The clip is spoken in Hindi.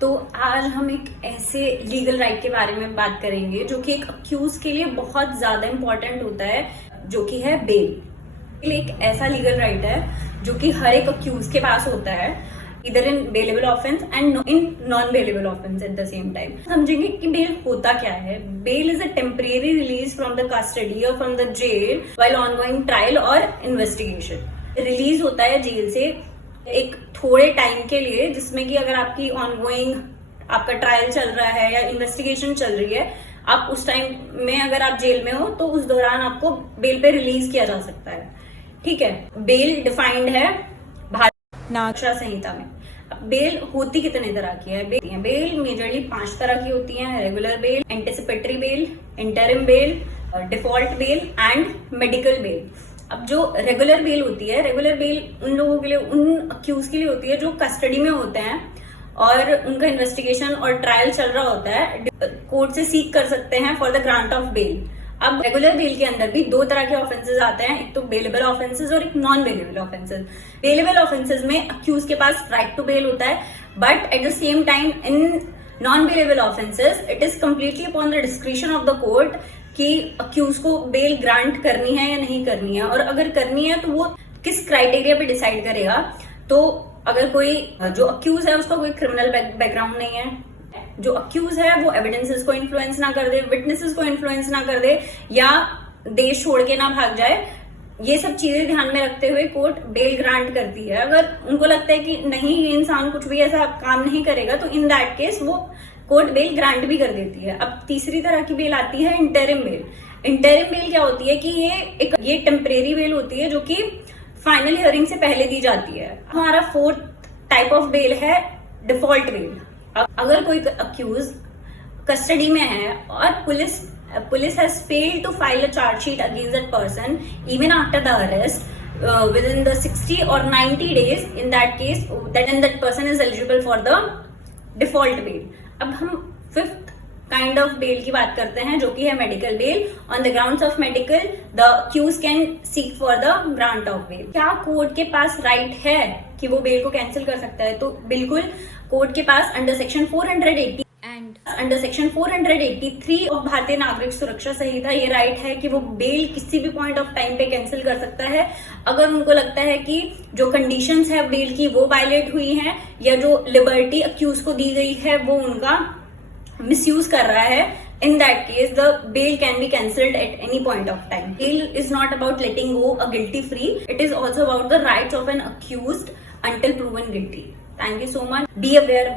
तो आज हम एक ऐसे लीगल राइट के बारे में बात करेंगे जो कि एक अक्यूज के लिए बहुत ज्यादा इंपॉर्टेंट होता है, जो कि है बेल। एक ऐसा लीगल राइट है जो कि हर एक अक्यूज के पास होता है, इधर in bailable offence and in non bailable offence at the same time. समझेंगे कि बेल होता क्या है। Bail is a temporary release from the custody और from the jail while ongoing trial और इन्वेस्टिगेशन। रिलीज होता है जेल से एक थोड़े टाइम के लिए, जिसमें कि अगर आपकी ऑनगोइंग आपका ट्रायल चल रहा है या इन्वेस्टिगेशन चल रही है, आप उस टाइम में अगर आप जेल में हो तो उस दौरान आपको बेल पे रिलीज किया जा सकता है। ठीक है, बेल डिफाइंड है भारतीय नागरिक संहिता में। बेल होती कितने तरह की है? बेल मेजरली 5 तरह की होती है: regular bail, anticipatory bail, interim bail, default bail and medical bail. अब जो रेगुलर बेल होती है, रेगुलर बेल उन लोगों के लिए, उन अक्यूज के लिए होती है जो कस्टडी में होते हैं और उनका इन्वेस्टिगेशन और ट्रायल चल रहा होता है, कोर्ट से सीक कर सकते हैं for the grant of bail. अब रेगुलर बेल के अंदर भी 2 तरह के ऑफेंसेस आते हैं, एक तो बेलेबल ऑफेंसेस और एक non bailable offences. Bailable offences में अक्यूज के पास राइट टू बेल होता है, but at the same time in non bailable offences it is completely upon the discretion of the court कि अक्यूज को बेल ग्रांट करनी है या नहीं करनी है, और अगर करनी है तो वो किस क्राइटेरिया पे डिसाइड करेगा। तो अगर कोई जो अक्यूज है उसका कोई क्रिमिनल बैकग्राउंड नहीं है, जो अक्यूज है वो एविडेंसेस को इन्फ्लुएंस ना कर दे, विटनेसेस को इन्फ्लुएंस ना कर दे या देश छोड़ के ना भाग जाए, ये सब चीजें ध्यान में रखते हुए कोर्ट बेल ग्रांट करती है। अगर उनको लगता है कि नहीं, ये इंसान कुछ भी ऐसा काम नहीं करेगा, तो इन दैट केस वो कोर्ट बेल ग्रांट भी कर देती है। अब तीसरी तरह की बेल आती है इंटरिम बेल। इंटरिम बेल क्या होती है कि ये टेम्परेरी बेल होती है जो कि फाइनल हियरिंग से पहले दी जाती है। हमारा 4th टाइप ऑफ बेल है डिफॉल्ट बेल। अब अगर कोई अक्यूज कस्टडी में है और police has failed to file a chargesheet against that person even after the arrest within the 60 or 90 days, in that case that person is eligible for the default bail. अब हम 5th काइंड ऑफ बेल की बात करते हैं, जो कि है medical bail. On the grounds of medical the accused can seek for the grant of bail. क्या कोर्ट के पास राइट है कि वो बेल को कैंसिल कर सकता है? तो बिल्कुल, कोर्ट के पास under section 480 and under section 483 of Bharatiya Nagarik सुरक्षा संहिता ये राइट है कि वो बेल किसी भी पॉइंट ऑफ टाइम पे कैंसिल कर सकता है अगर उनको लगता है कि जो कंडीशंस है बेल की वो वायलेट हुई हैं, या जो लिबर्टी अक्यूज को दी गई है वो उनका मिसयूज कर रहा है। In that case, the bail can be cancelled at any point of time. Bail is not about letting go a guilty free. It is also about the rights of an accused until proven guilty. Thank you so much. Be aware.